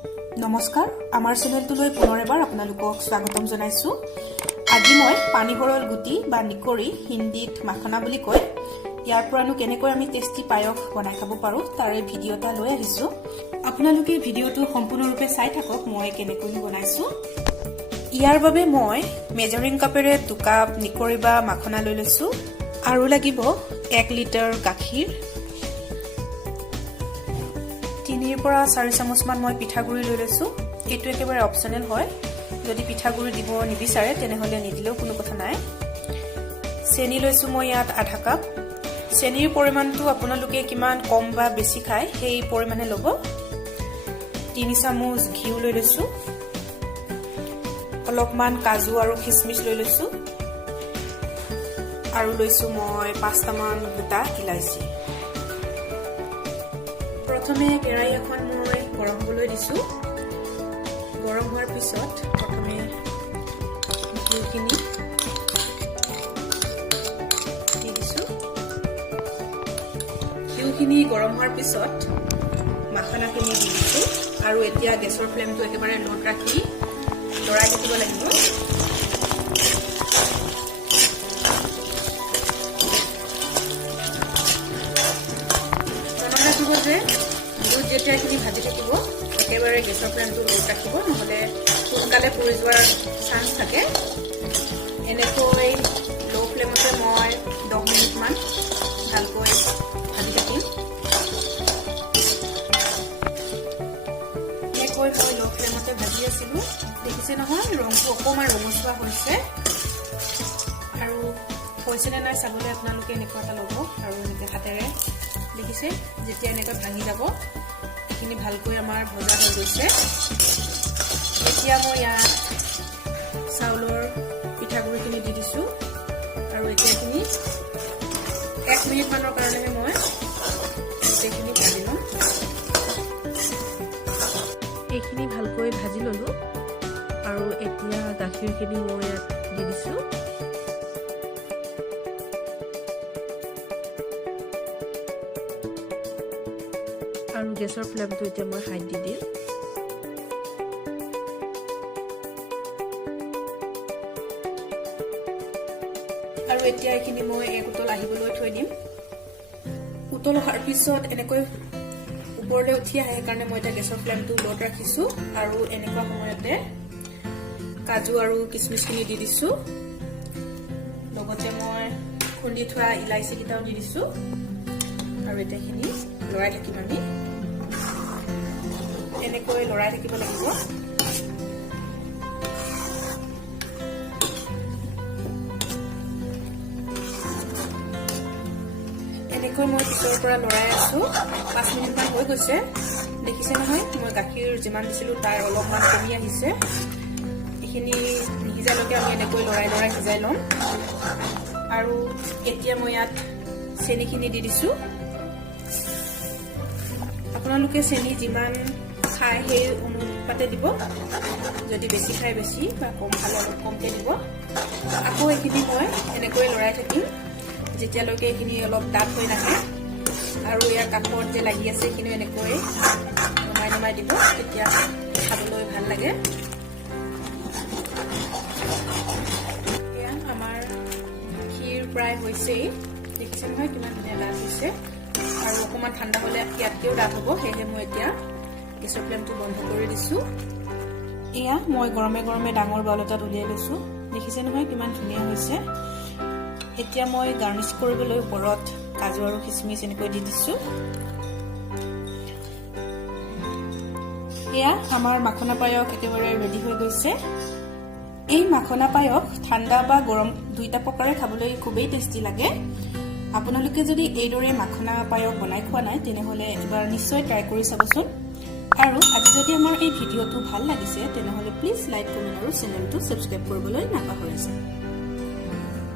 নমস্কাৰ আমাৰ চেনেলটোলৈ পুনৰ এবাৰ আপোনালোকক স্বাগতম জনাইছো। আজি মই পানী বৰল গুটি বা নিকৰি হিন্দীত মাখনা বুলি কয় ইয়াৰ পৰানো কেনেকৈ আমি টেষ্টি পায়স বনাই খাব পাৰো তাৰে ভিডিও এটা লৈ আহিছো। আপোনালোকে ভিডিওটো সম্পূৰ্ণৰূপে চাই থাকক মই কেনেকৈ বনাইছো। ইয়াৰ বাবে মই মেজাৰিং কাপেৰে 2 কাপ নিকৰি বা মাখনা লৈ লৈছো আৰু লাগিব 1 লিটাৰ গাখীৰ। 3 পৰা 4 চামুচ মান মই পিঠাগুৰি লৈ লৈছো। এটো একেবাৰে অপচনেল হয়, যদি পিঠাগুৰি দিব নিবিচাৰে তেনেহলে নিদিলেও কোনো কথা নাই। চেনি লৈছো মই ইয়াত আধা কাপ। চেনিৰ পৰিমাণটো আপোনালোকে কিমান কম বা বেছি খায় সেই পৰিমাণে ল'ব। 3 চামুচ ঘিউ লৈ লৈছো। অলপমান কাজু আৰু কিশমিশ লৈ লৈছো আৰু লৈছো মই 5টা মান গোটা ইলাইচি। প্ৰথমে কেৰাহী এখন মই গৰম হ'বলৈ দিছো। গৰম হোৱাৰ পিছত প্ৰথমে ঘিউখিনি দি দিছো। ঘিউখিনি গৰম হোৱাৰ পিছত মাখনাখিনি দি দিছো আৰু এতিয়া গেছৰ ফ্লেমটো একেবাৰে লোত ৰাখি লৰাই থাকিব লাগিব। মনত ৰাখিব যে দুধ যেতিয়া এইখিনি ভাজি থাকিব একেবাৰে গেছৰ ফ্লেমটো লোত ৰাখিব, নহ'লে সোনকালে পুৰি যোৱাৰ চান্স থাকে। এনেকৈ ল' ফ্লেমতে মই 10 মিনিটমান ভালকৈ ভাজি থাকিম। এনেকৈ মই ল' ফ্লেমতে ভাজি আছিলোঁ। দেখিছে নহয় ৰংটো অকণমান ৰঙচুৱা হৈছে, আৰু হৈছেনে নাই চাবলৈ আপোনালোকে এনেকুৱা এটা ল'ব আৰু এনেকৈ হাতেৰে দেখিছে যেতিয়া এনেকৈ ভাঙি যাব এইখিনি ভালকৈ আমাৰ ভজা হৈ গৈছে। এতিয়া মই ইয়াত চাউলৰ পিঠাগুড়িখিনি দি দিছোঁ আৰু এতিয়া এইখিনি 1 মিনিটমানৰ কাৰণেহে মই গোটেইখিনি ভাজি ল'ম। এইখিনি ভালকৈ ভাজি ল'লোঁ আৰু এতিয়া গাখীৰখিনি মই ইয়াত দি দিছোঁ। আৰু গেছৰ ফ্লেমটো এতিয়া মই হাই দি দিম। আৰু এতিয়া এইখিনি মই এক উতল আহিবলৈ থৈ দিম। উতল অহাৰ পিছত এনেকৈ ওপৰলৈ উঠি আহে, সেইকাৰণে মই এতিয়া গেছৰ ফ্লেমটো লোত ৰাখিছোঁ আৰু এনেকুৱা সময়তে কাজু আৰু কিশমিশখিনি দি দিছোঁ। লগতে মই খুন্দি থোৱা ইলাইচি কেইটাও দি দিছোঁ আৰু এতিয়া এইখিনি লৰাই থাকিম। আমি এনেকৈ লৰাই থাকিব লাগিব। এনেকৈ মই পিছৰ পৰা লৰাই আছো। 5 মিনিটমান হৈ গৈছে। দেখিছে নহয় মই গাখীৰ যিমান দিছিলোঁ তাৰ অলপমান কমি আহিছে। এইখিনি নিসিজালৈকে আমি এনেকৈ লৰাই লৰাই সিজাই ল'ম। আৰু এতিয়া মই ইয়াত চেনিখিনি দি দিছোঁ। আপোনালোকে চেনি যিমান খায় সেই অনুপাতে দিব, যদি বেছি খায় বেছি বা কম খালে অলপ কমকৈ দিব। আকৌ এইখিনি মই এনেকৈ লৰাই থাকিম যেতিয়ালৈকে এইখিনি অলপ ডাঠ হৈ নাহে। আৰু ইয়াৰ কাষত যে লাগি আছে সেইখিনিও এনেকৈ নমাই নমাই দিব, তেতিয়া খাবলৈ ভাল লাগে। এয়া আমাৰ ক্ষীৰ প্ৰায় হৈছেই। দেখিছে নহয় কিমান ধুনীয়া ডাঠ হৈছে, আৰু অকণমান ঠাণ্ডা হ'লে ইয়াতকৈও ডাঠ হ'ব। সেয়েহে মই এতিয়া গেছৰ ফ্লেমটো বন্ধ কৰি দিছোঁ। এয়া মই গৰমে গৰমে ডাঙৰ বাউল এটাত উলিয়াই লৈছোঁ। দেখিছে নহয় কিমান ধুনীয়া হৈছে। এতিয়া মই গাৰ্নিছ কৰিবলৈ ওপৰত কাজু আৰু কিশমিশ এনেকৈ দি দিছোঁ। এয়া আমাৰ মাখনা পায়স একেবাৰে ৰেডি হৈ গৈছে। এই মাখনা পায়স ঠাণ্ডা বা গৰম দুইটা প্ৰকাৰে খাবলৈ খুবেই টেষ্টি লাগে। আপোনালোকে যদি এইদৰে মাখনা পায়স বনাই খোৱা নাই তেনেহ'লে এবাৰ নিশ্চয় ট্ৰাই কৰি চাবচোন। আৰু আজি যদি আমাৰ এই ভিডিঅ'টো ভাল লাগিছে তেনেহ'লে প্লিজ লাইক, কমেণ্ট আৰু চেনেলটো ছাবস্ক্ৰাইব কৰিবলৈ নাপাহৰিব।